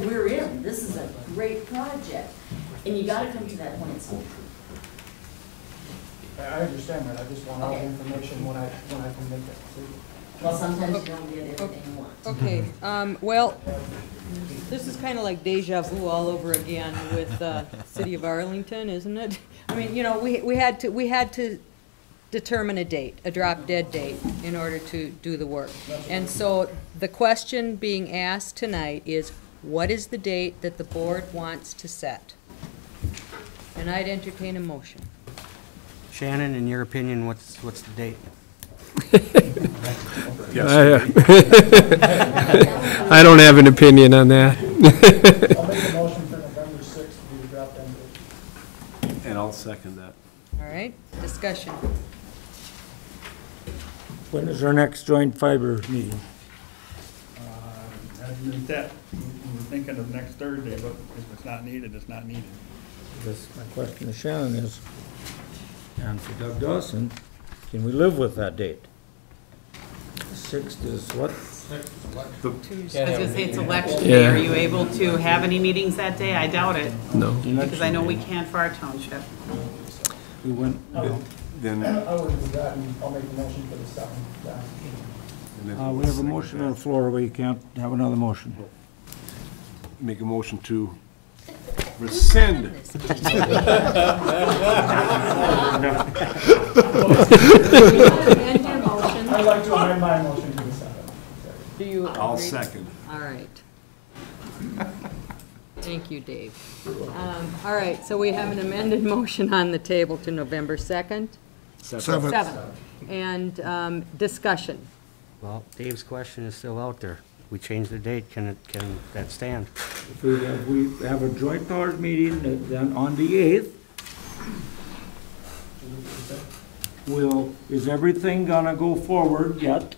said, we're in, this is a great project. And you gotta come to that point soon. I understand that, I just want all the information when I can make that decision. Well, sometimes you don't get everything you want. Okay, well, this is kind of like deja vu all over again with City of Arlington, isn't it? I mean, you know, we had to determine a date, a drop dead date, in order to do the work. And so the question being asked tonight is, what is the date that the board wants to set? And I'd entertain a motion. Shannon, in your opinion, what's the date? I don't have an opinion on that. I'll make a motion for November 6th to be the drop down date. And I'll second that. All right, discussion. When is our next joint fiber meeting? Hasn't been set. We're thinking of next Thursday, but if it's not needed, it's not needed. This, my question to Shannon is, and for Doug Dawson, can we live with that date? 6th is what? I was gonna say it's election day. Yeah. Are you able to have any meetings that day? I doubt it, No. because I know we can't for our township. We went, Then, I would do that, and I'll make a motion for the 7th. we have a motion on the floor, we can't have another motion. make a motion to rescind. Amend your motion. I'd like to amend my motion to the 7th. Do you I'll agree? second. All right. Thank you, Dave. All right, so we have an amended motion on the table to November 2nd? 7th. And discussion. Well, Dave's question is still out there. We change the date, can that stand? If we have a joint powers meeting then on the 8th, is everything gonna go forward yet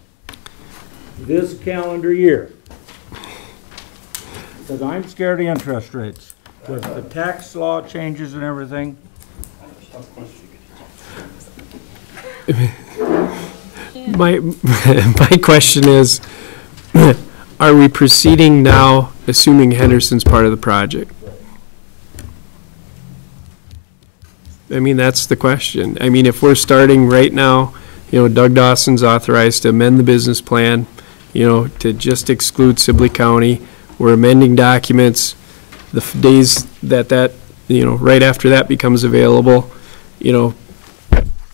this calendar year? Because I'm scared of interest rates. With the tax law changes and everything, My question is, are we proceeding now, assuming Henderson's part of the project? I mean, that's the question. I mean, if we're starting right now, you know, Doug Dawson's authorized to amend the business plan, you know, to just exclude Sibley County. We're amending documents. The days that, you know, right after that becomes available, you know,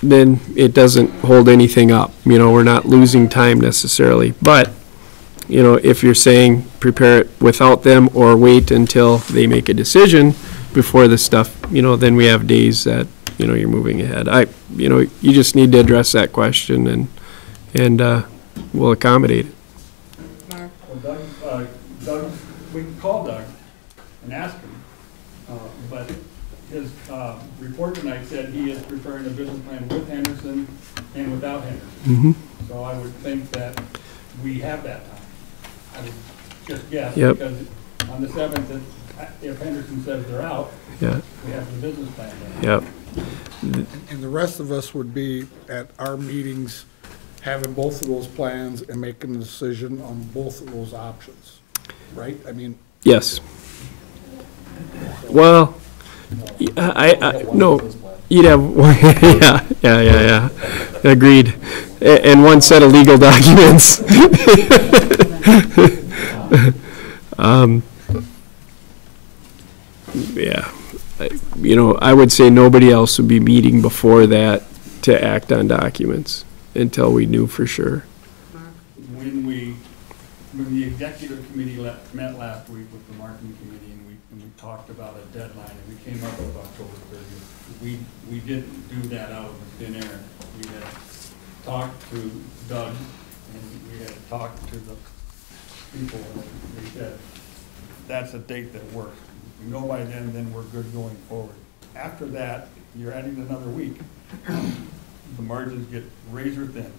then it doesn't hold anything up. You know, we're not losing time necessarily. But, you know, if you're saying prepare it without them or wait until they make a decision before the stuff, you know, then we have days that, you know, you're moving ahead. You know, you just need to address that question and we'll accommodate it. Mark? Well, Doug, we can call Doug and ask him, but his report tonight said he is preparing a business plan with Henderson and without Henderson. Mm-hmm. So I would think that we have that time. I would just guess, Yep. because on the 7th, if Henderson says they're out, Yeah. we have the business plan then. Yep. And the rest of us would be at our meetings, having both of those plans and making a decision on both of those options, right? I mean, Yes. Well, I no, you'd have, yeah. Agreed. And one set of legal documents. Yeah. You know, I would say nobody else would be meeting before that to act on documents until we knew for sure. When the executive committee met last week with the marketing committee and we talked about a deadline and we came up with October 30th, we didn't do that out of thin air. We had talked to Doug and we had talked to the people and they said, that's a date that works. If we know by then we're good going forward. After that, you're adding another week. The margins get razor thin.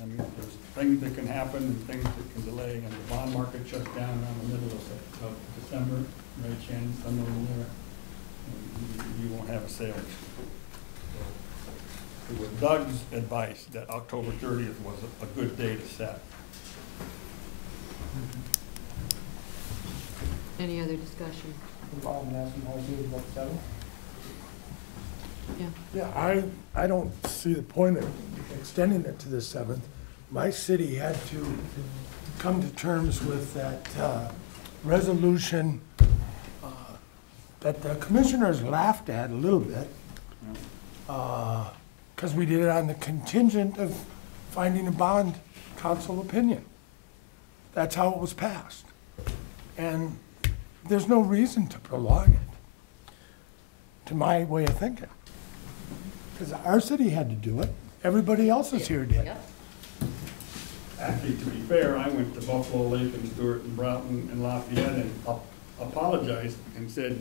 I mean, there's things that can happen and things that can delay, and the bond market shuts down around the middle of December, right, Shannon, somewhere in there, and you won't have a sale. So, it was Doug's advice that October 30th was a good day to set. Any other discussion? Bob and ask him how he feels about 7. Yeah, I don't see the point of extending it to the 7th. My city had to come to terms with that resolution that the commissioners laughed at a little bit, because we did it on the contingent of finding a bond council opinion. That's how it was passed. And there's no reason to prolong it, to my way of thinking. Because our city had to do it, everybody else's here did. Yep. Actually, to be fair, I went to Buffalo, Lincoln, Stewart, and Broughton, and Lafayette, and apologized and said,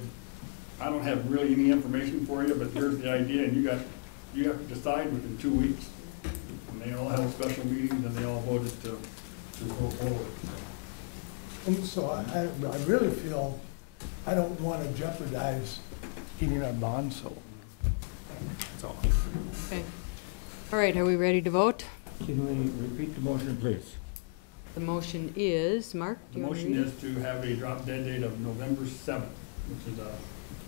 I don't have really any information for you, but here's the idea, and you have to decide within 2 weeks. And they all had special meetings, and they all voted to go forward. And so I really feel I don't want to jeopardize getting our bond sold. That's all. Okay. All right, are we ready to vote? Can we repeat the motion, please? The motion is, Mark, do The you want to motion read it? is to have a drop dead date of November 7th, which is a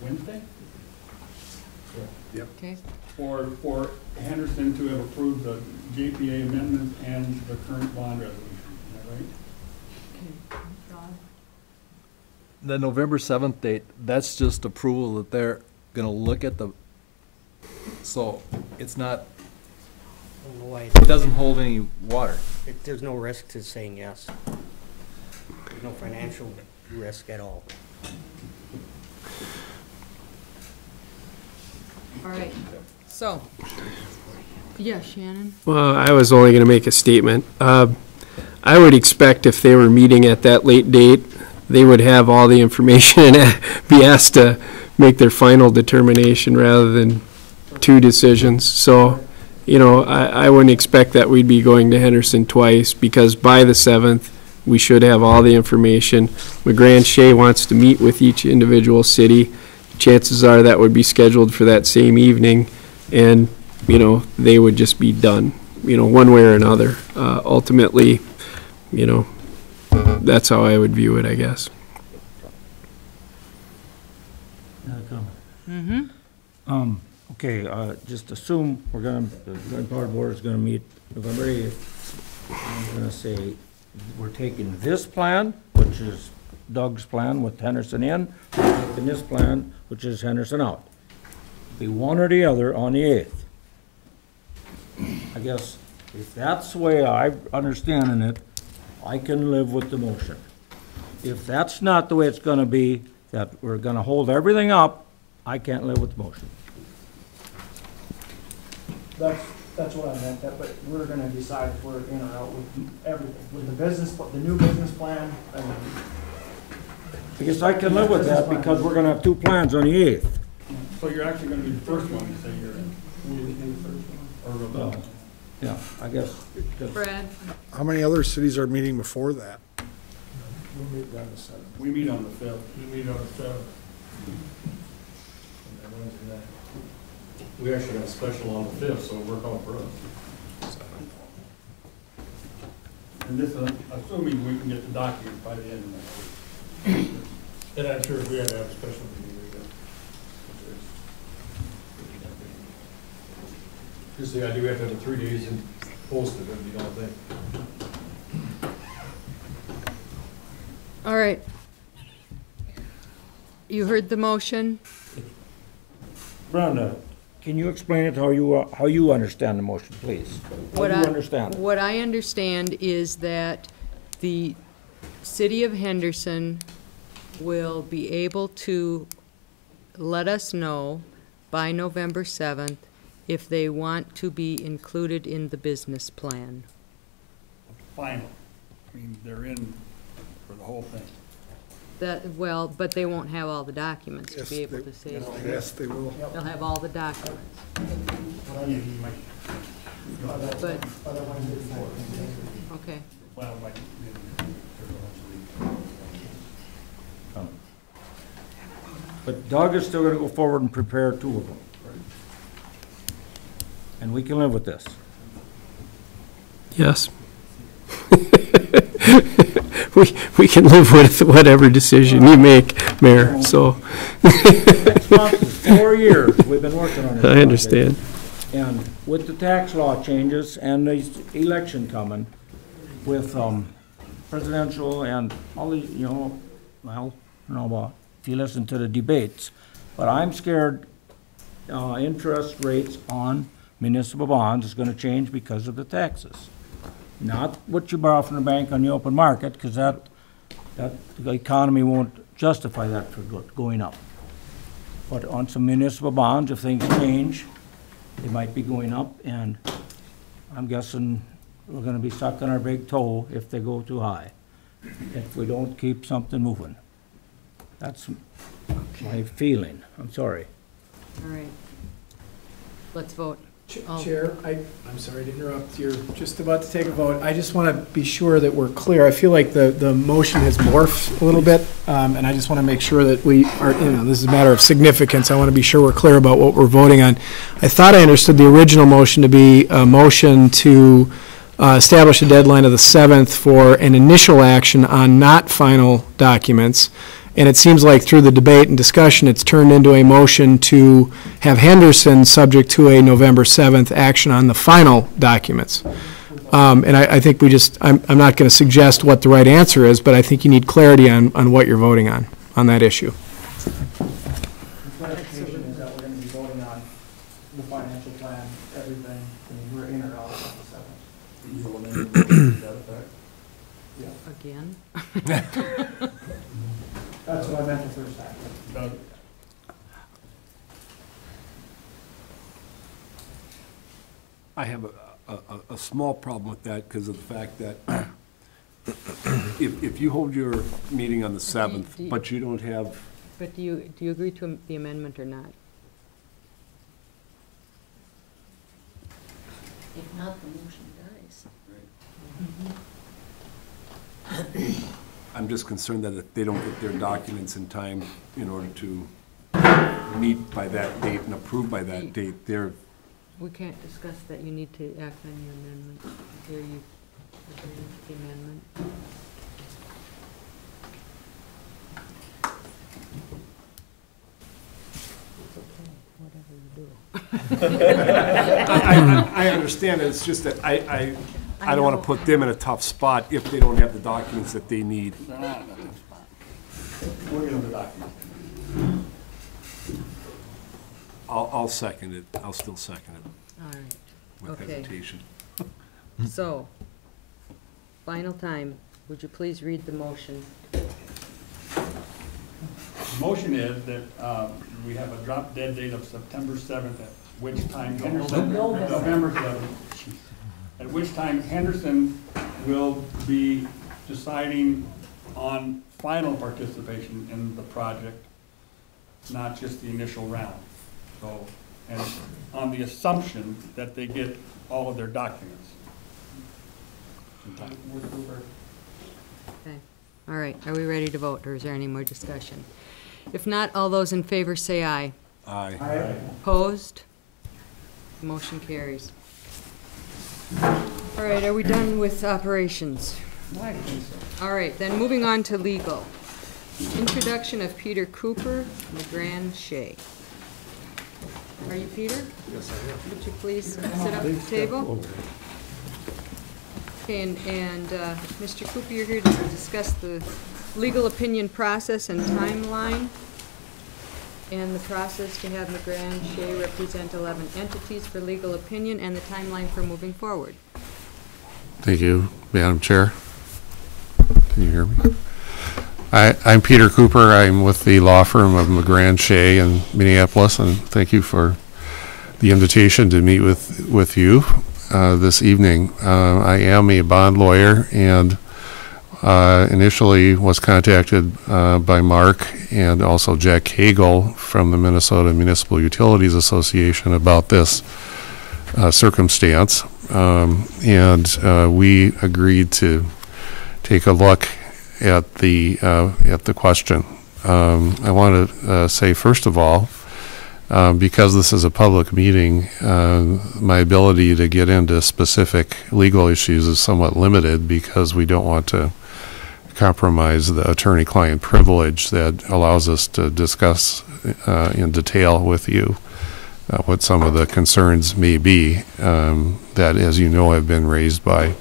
Wednesday, Okay, for Henderson to have approved the JPA amendment and the current bond resolution. Is that right? The November 7th date, that's just approval that they're gonna look at the, so it's not, I don't know why it doesn't hold any water. there's no risk to saying yes. There's no financial risk at all. all right, so, yeah, Shannon? Well, I was only gonna make a statement. I would expect if they were meeting at that late date, they would have all the information and be asked to make their final determination rather than 2 decisions. So, you know, I wouldn't expect that we'd be going to Henderson twice, because by the 7th, we should have all the information. LeGrand Shea wants to meet with each individual city. Chances are that would be scheduled for that same evening, and, you know, they would just be done, you know, one way or another. Ultimately, you know, that's how I would view it, I guess. Mm-hmm. Okay, just assume the joint power board is gonna meet November 8th. I'm gonna say, we're taking this plan, which is Doug's plan with Henderson in, we're taking this plan, which is Henderson out. Be one or the other on the 8th. I guess, if that's the way I'm understanding it, I can live with the motion. If that's not the way it's gonna be, that we're gonna hold everything up, I can't live with the motion. That's what I meant, but we're gonna decide if we're in or out with everything, with the new business plan, and I guess I can live with that because we're gonna have 2 plans on the 8th. So you're actually gonna be the first one to say you're in. Or Yeah, I guess. Brad? How many other cities are meeting before that? We'll meet on the 7th. we meet on the 5th. We meet on the 7th. We actually got a special on the 5th, so it'll work out for us. And this is assuming we can get the document by the end of next week. And I'm sure if we had to have a special meeting, we would. Just the idea, we have to have it 3 days and post it, and you don't think. All right. You heard the motion? Brenda, can you explain it how you understand the motion, please? How do you understand it? What I understand is that the city of Henderson will be able to let us know by November 7th if they want to be included in the business plan. Final. I mean, they're in for the whole thing. Well, but they won't have all the documents to Yes, be able they- to say. Yes, they will. They'll have all the documents. But, okay. Well, like, But Doug is still gonna go forward and prepare 2 of them. And we can live with this. Yes. we can live with whatever decision you make, Mayor, so. Next month is 4 years we've been working on this. I understand. And with the tax law changes and the election coming, with presidential and all the, you know, well, I don't know about if you listen to the debates, but I'm scared interest rates on municipal bonds is gonna change because of the taxes. Not what you borrow from the bank on the open market, because that the economy won't justify that for going up. But on some municipal bonds, if things change, they might be going up, and I'm guessing we're gonna be sucking our big toe if they go too high, if we don't keep something moving. That's my feeling. I'm sorry. All right. Let's vote. Chair, I'm sorry to interrupt. You're just about to take a vote. I just want to be sure that we're clear. I feel like the motion has morphed a little bit, and I just want to make sure that we are, you know, this is a matter of significance. I want to be sure we're clear about what we're voting on. I thought I understood the original motion to be a motion to establish a deadline of the 7th for an initial action on not final documents. And it seems like through the debate and discussion, it's turned into a motion to have Henderson subject to a November 7th action on the final documents. And I think I'm not going to suggest what the right answer is, but I think you need clarity on what you're voting on that issue. The clarification is that we're going to be voting on the financial plan, everything, and we're in or out on the 7th. Again? That's what I meant the first time. I have a small problem with that because of the fact that if you hold your meeting on the 7th, but you don't have. But do you agree to the amendment or not? If not, the motion dies. I'm just concerned that if they don't get their documents in time in order to meet by that date and approve by that date, We can't discuss that. You need to act on your amendment. Here you agree with the amendment. It's okay, whatever you do. I understand it. It's just that I don't want to put them in a tough spot if they don't have the documents that they need. They're not in a tough spot. We're gonna have the documents. I'll second it. I'll still second it All right. with Okay. hesitation. So, final time, would you please read the motion? The motion is that we have a drop dead date of September 7th, at which time Henderson, November 7th, at which time Henderson will be deciding on final participation in the project, not just the initial round. So, and on the assumption that they get all of their documents in time. Okay. All right. Are we ready to vote, or is there any more discussion? If not, all those in favor say aye. Aye. Opposed? Motion carries. All right, are we done with operations? All right, then moving on to legal. Introduction of Peter Cooper, LeGrand Shea. Are you Peter? Yes, I am. Would you please sit up at the table? Okay, and Mr. Cooper, you're here to discuss the legal opinion process and timeline, and the process to have LeGrand Shea represent 11 entities for legal opinion, and the timeline for moving forward. Thank you, Madam Chair. Can you hear me? I'm Peter Cooper. I'm with the law firm of LeGrand Shea in Minneapolis, and thank you for the invitation to meet with you this evening. I am a bond lawyer, and initially was contacted by Mark and also Jack Hagel from the Minnesota Municipal Utilities Association about this circumstance, and we agreed to take a look at the question. I want to say, first of all, because this is a public meeting, my ability to get into specific legal issues is somewhat limited because we don't want to compromise the attorney-client privilege that allows us to discuss in detail with you what some of the concerns may be that, as you know, have been raised by